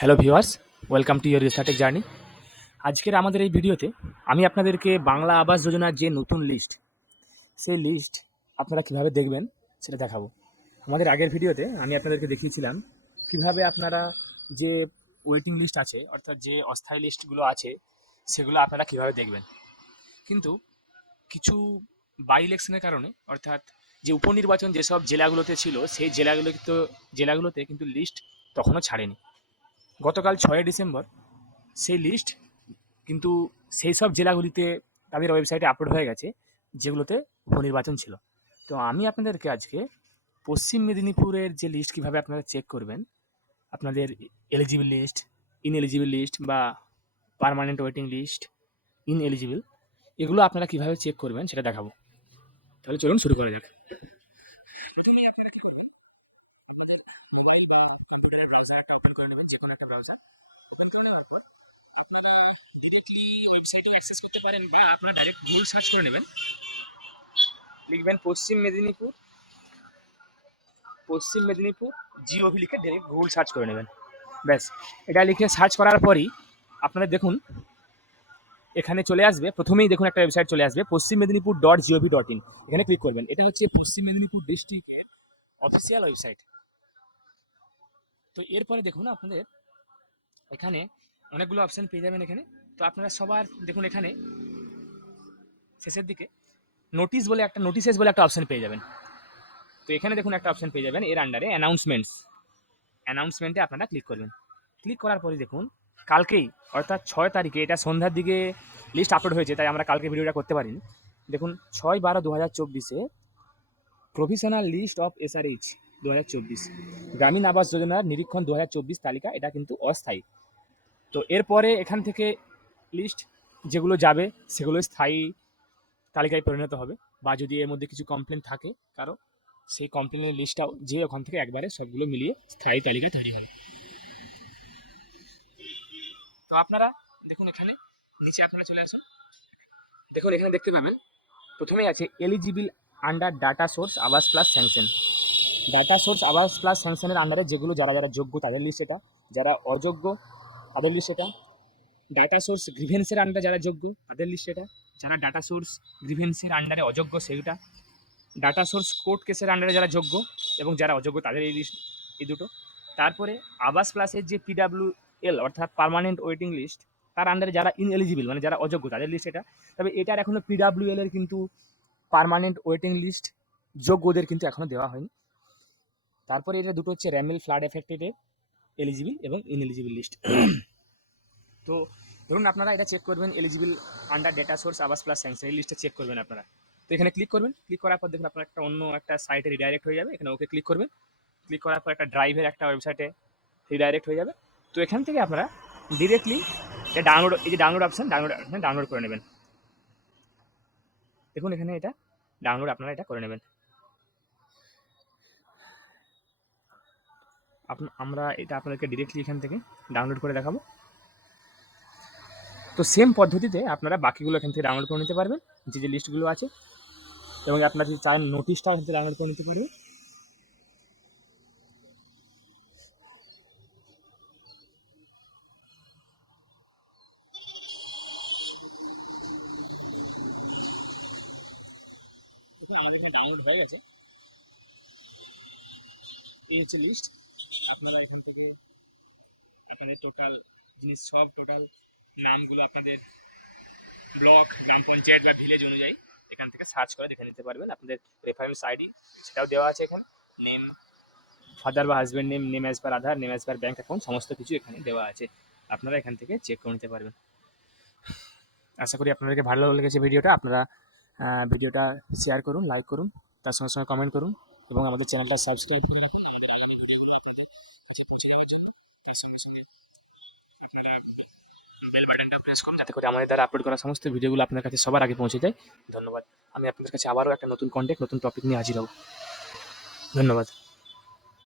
Hello viewers, welcome to your Resartech journey. আজকের আমাদের এই ভিডিওতে আমি আপনাদেরকে বাংলা আবাস যোজনার যে নতুন লিস্ট, সেই লিস্ট আপনারা কিভাবে দেখবেন সেটা দেখাবো। আমাদের আগের ভিডিওতে আমি আপনাদেরকে দেখিয়েছিলাম কিভাবে আপনারা যে ওয়েটিং লিস্ট আছে, অর্থাৎ যে অস্থায়ী লিস্টগুলো আছে, সেগুলো আপনারা কিভাবে দেখবেন। কিন্তু কিছু বাই ইলেকশনের কারণে, অর্থাৎ যে উপনির্বাচন যেসব জেলাগুলোতে ছিল, সেই জেলাগুলোতে কিন্তু লিস্ট তখনও ছাড়েনি। গতকাল 6 ডিসেম্বর সেই লিস্ট কিন্তু সেই সব জেলাগুলিতে তাদের ওয়েবসাইটে আপলোড হয়ে গেছে যেগুলোতে উপনির্বাচন ছিল। তো আমি আপনাদেরকে আজকে পশ্চিম মেদিনীপুরের যে লিস্ট কীভাবে আপনারা চেক করবেন, আপনাদের এলিজিবল লিস্ট, ইনএলিজিবল লিস্ট বা পার্মানেন্ট ওয়েটিং লিস্ট, ইনএলিজিবল, এগুলো আপনারা কীভাবে চেক করবেন সেটা দেখাবো। তাহলে চলুন শুরু করা যাক। ডিরেক্টলি ওয়েবসাইটে অ্যাক্সেস করতে পারেন বা আপনারা ডাইরেক্ট গুগল সার্চ করে নেবেন, লিখবেন পশ্চিম মেদিনীপুর জিওভি লিখে ডাইরেক্ট গুগল সার্চ করে নেবেন। ব্যাস, এটা লিখে সার্চ করার পরই আপনারা দেখুন এখানে চলে আসবে। প্রথমেই দেখুন একটা ওয়েবসাইট চলে আসবে, পশ্চিম মেদিনীপুর.gov.in। এখানে ক্লিক করবেন। এটা হচ্ছে পশ্চিম মেদিনীপুর ডিস্ট্রিক্টের অফিসিয়াল ওয়েবসাইট। তো এরপরে দেখুন আপনাদের এখানে অনেকগুলো অপশান পেয়ে যাবেন এখানে। তো আপনারা সবার দেখুন এখানে শেষের দিকে নোটিসেস বলে একটা অপশান পেয়ে যাবেন। তো এখানে দেখুন একটা অপশান পেয়ে যাবেন, এর আন্ডারে অ্যানাউন্সমেন্টে আপনারা ক্লিক করবেন। ক্লিক করার পরে দেখুন কালকেই, অর্থাৎ 6 তারিখে, এটা সন্ধ্যার দিকে লিস্ট আপলোড হয়েছে, তাই আমরা কালকে ভিডিওটা করতে পারিনি। দেখুন 6/12/2024 provisional list of SRH 2024 Gramin Awas যোজনার নিরীক্ষণ 2024 তালিকা, এটা কিন্তু অস্থায়ী। তো এরপরে এখান থেকে লিস্ট যেগুলো যাবে সেগুলো স্থায়ী তালিকায় পরিণত হবে, বা যদি এর মধ্যে কিছু কমপ্লেন থাকে কারো, সেই কমপ্লেনের লিস্টটাও যে ওখান থেকে একবারে সবগুলো মিলিয়ে স্থায়ী তালিকা তৈরি হবে। তো আপনারা দেখুন এখানে নিচে আপনারা চলে আসুন। দেখুন এখানে দেখতে পাবেন প্রথমেই আছে এলিজিবল আন্ডার ডাটা সোর্স আবাস প্লাস স্যাংশন। ডাটা সোর্স আবাস প্লাস স্যাংশনের আন্ডারে যেগুলো যারা যারা যোগ্য তাদের লিস্ট এটা, যারা অযোগ্য তাদের লিস্ট এটা। ডাটা সোর্স গ্রিভেন্সের আন্ডারে যারা যোগ্য তাদের লিস্ট এটা, যারা ডাটা সোর্স গ্রিভেন্সের আন্ডারে অযোগ্য সেটা। ডাটা সোর্স কোর্ট কেসের আন্ডারে যারা যোগ্য এবং যারা অযোগ্য তাদের এই লিস্ট, এই দুটো। তারপরে আবাস প্লাসের যে PWL অর্থাৎ পার্মানেন্ট ওয়েটিং লিস্ট, তার আন্ডারে যারা ইনএলিজিবল মানে যারা অযোগ্য তাদের লিস্ট এটা। তবে এটার এখনও PWL এর কিন্তু পার্মানেন্ট ওয়েটিং লিস্ট যোগ্যদের কিন্তু এখনও দেওয়া হয়নি। তারপরে এটা দুটো হচ্ছে র্যামেল ফ্লাড এফেক্টেড এলিজিবল এবং ইনএলিজিবল লিস্ট। তো ধরুন আপনারা এটা চেক করবেন এলিজিবল আন্ডার ডেটা সোর্স আবাস প্লাস স্যাংশন, এই লিস্টটা চেক করবেন আপনারা। তো এখানে ক্লিক করবেন, ক্লিক করার পর দেখুন আপনার একটা অন্য একটা সাইটে রিডাইরেক্ট হয়ে যাবে। এখানে ওকে ক্লিক করবেন, ক্লিক করার পর একটা ড্রাইভের একটা ওয়েবসাইটে রিডাইরেক্ট হয়ে যাবে। তো এখান থেকে আপনারা ডিরেক্টলি ডাউনলোড অপশান ডাউনলোড করে নেবেন। দেখুন এখানে এটা ডাউনলোড আপনারা এটা করে নেবেন। আমরা এটা আপনাদেরকে ডিরেক্টলি এখান থেকে ডাউনলোড করে দেখাবো। তো সেম পদ্ধতিতে আপনারা বাকিগুলো এখান থেকে ডাউনলোড করে নিতে পারবেন, যে যে লিস্টগুলো আছে। এবং আপনারা যদি চান নোটিশটা এখান থেকে ডাউনলোড করে নিতে পারবেন। দেখুন আমাদের এখানে ডাউনলোড হয়ে গেছে, এই হচ্ছে লিস্ট। আপনারা এখান থেকে আপনাদের টোটাল জিনিস, সব টোটাল নামগুলো আপনাদের ব্লক, গ্রাম পঞ্চায়েত বা ভিলেজ অনুযায়ী এখান থেকে সার্চ করে দেখে নিতে পারবেন। আপনাদের রেফারেন্স আইডি সেটাও দেওয়া আছে এখানে, নেম, ফাদার বা husband name, name as per Aadhaar, name as per bank account, সমস্ত কিছু এখানে দেওয়া আছে। আপনারা এখান থেকে চেক করে নিতে পারবেন। আশা করি আপনাদেরকে ভালো লেগেছে ভিডিওটা। আপনারা ভিডিওটা শেয়ার করুন, লাইক করুন, তার সঙ্গে সঙ্গে কমেন্ট করুন এবং আমাদের চ্যানেলটা সাবস্ক্রাইব করুন। তার সঙ্গে সঙ্গে আপনারা বেল বাটনটা প্রেস করুন, যাতে করে আমাদের দ্বারা আপলোড করা সমস্ত ভিডিওগুলো আপনার কাছে সবার আগে পৌঁছে যায়। ধন্যবাদ। আমি আপনাদের কাছে আবারও একটা নতুন কন্টেন্ট, নতুন টপিক নিয়ে হাজির হব। ধন্যবাদ।